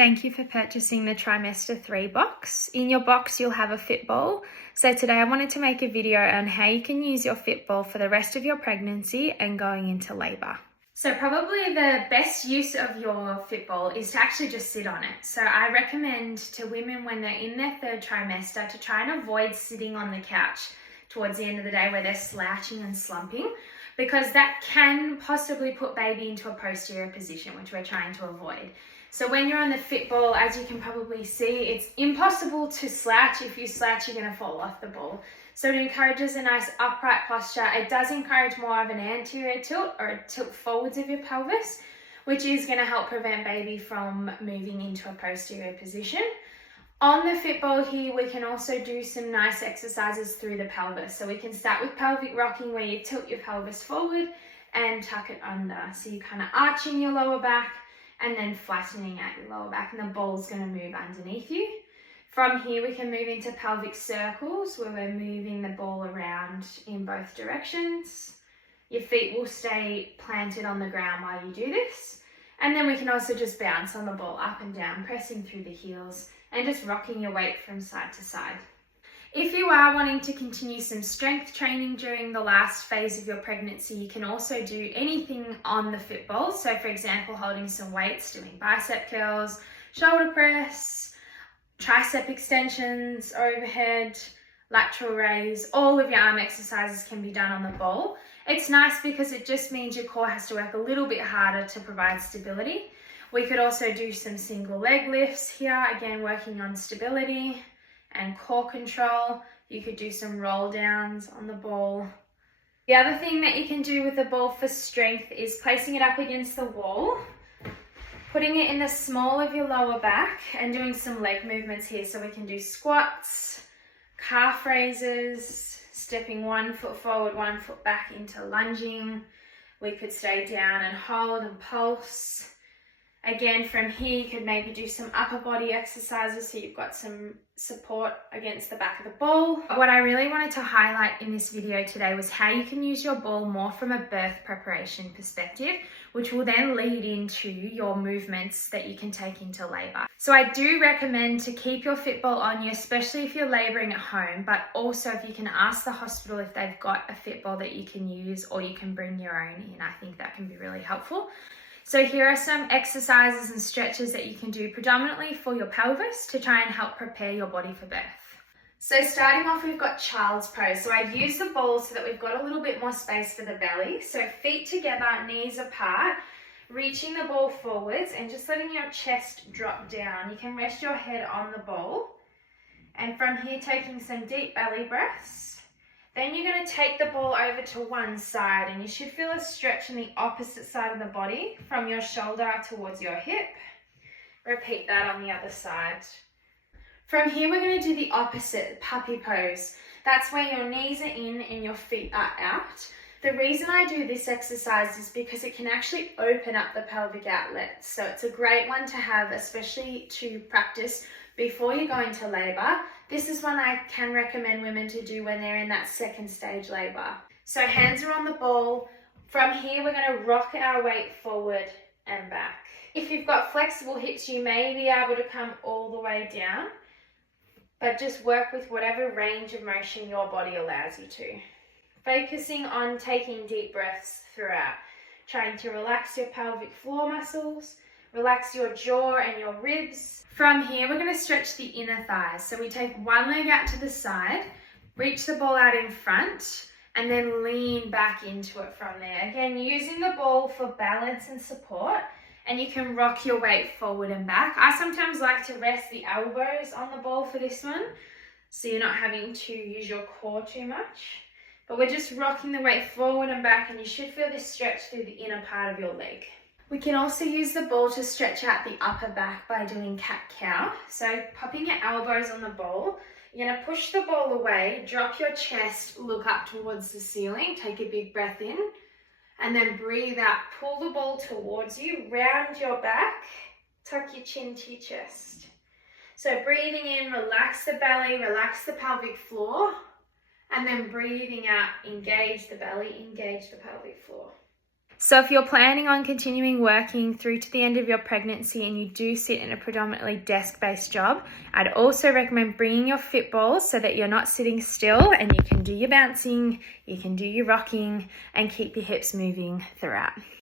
Thank you for purchasing the Trimester 3 box. In your box, you'll have a fit ball. So today I wanted to make a video on how you can use your fit ball for the rest of your pregnancy and going into labour. So probably the best use of your fit ball is to actually just sit on it. So I recommend to women when they're in their third trimester to try and avoid sitting on the couch towards the end of the day where they're slouching and slumping, because that can possibly put baby into a posterior position, which we're trying to avoid. So when you're on the fit ball, as you can probably see, it's impossible to slouch. If you slouch, you're going to fall off the ball. So it encourages a nice upright posture. It does encourage more of an anterior tilt or a tilt forwards of your pelvis, which is going to help prevent baby from moving into a posterior position. On the fit ball here, we can also do some nice exercises through the pelvis. So we can start with pelvic rocking, where you tilt your pelvis forward and tuck it under. So you're kind of arching your lower back and then flattening out your lower back, and the ball's going to move underneath you. From here, we can move into pelvic circles, where we're moving the ball around in both directions. Your feet will stay planted on the ground while you do this. And then we can also just bounce on the ball up and down, pressing through the heels and just rocking your weight from side to side. If you are wanting to continue some strength training during the last phase of your pregnancy, you can also do anything on the fit ball. So for example, holding some weights, doing bicep curls, shoulder press, tricep extensions, overhead, lateral raise. All of your arm exercises can be done on the ball. It's nice because it just means your core has to work a little bit harder to provide stability. We could also do some single leg lifts here, again working on stability and core control. You could do some roll downs on the ball. The other thing that you can do with the ball for strength is placing it up against the wall, putting it in the small of your lower back and doing some leg movements here. So we can do squats, calf raises, stepping 1 foot forward, 1 foot back into lunging. We could stay down and hold and pulse. Again, from here, you could maybe do some upper body exercises so you've got some support against the back of the ball. What I really wanted to highlight in this video today was how you can use your ball more from a birth preparation perspective, which will then lead into your movements that you can take into labour. So I do recommend to keep your fit ball on you, especially if you're labouring at home, but also if you can ask the hospital if they've got a fit ball that you can use, or you can bring your own in. I think that can be really helpful. So here are some exercises and stretches that you can do predominantly for your pelvis to try and help prepare your body for birth. So starting off, we've got child's pose. So I've used the ball so that we've got a little bit more space for the belly. So feet together, knees apart, reaching the ball forwards and just letting your chest drop down. You can rest your head on the ball. And from here, taking some deep belly breaths. Then you're going to take the ball over to one side, and you should feel a stretch in the opposite side of the body from your shoulder towards your hip. Repeat that on the other side. From here, we're going to do the opposite, puppy pose. That's where your knees are in and your feet are out. The reason I do this exercise is because it can actually open up the pelvic outlet. So it's a great one to have, especially to practice before you go into labour. This is one I can recommend women to do when they're in that second stage labour. So hands are on the ball. From here, we're going to rock our weight forward and back. If you've got flexible hips, you may be able to come all the way down, but just work with whatever range of motion your body allows you to. Focusing on taking deep breaths throughout, trying to relax your pelvic floor muscles, relax your jaw and your ribs. From here, we're going to stretch the inner thighs. So we take one leg out to the side, reach the ball out in front, and then lean back into it from there. Again, using the ball for balance and support, and you can rock your weight forward and back. I sometimes like to rest the elbows on the ball for this one, so you're not having to use your core too much. But we're just rocking the weight forward and back, and you should feel this stretch through the inner part of your leg. We can also use the ball to stretch out the upper back by doing cat-cow. So popping your elbows on the ball, you're going to push the ball away, drop your chest, look up towards the ceiling, take a big breath in, and then breathe out. Pull the ball towards you, round your back, tuck your chin to your chest. So breathing in, relax the belly, relax the pelvic floor, and then breathing out, engage the belly, engage the pelvic floor. So if you're planning on continuing working through to the end of your pregnancy and you do sit in a predominantly desk-based job, I'd also recommend bringing your fit balls so that you're not sitting still and you can do your bouncing, you can do your rocking and keep your hips moving throughout.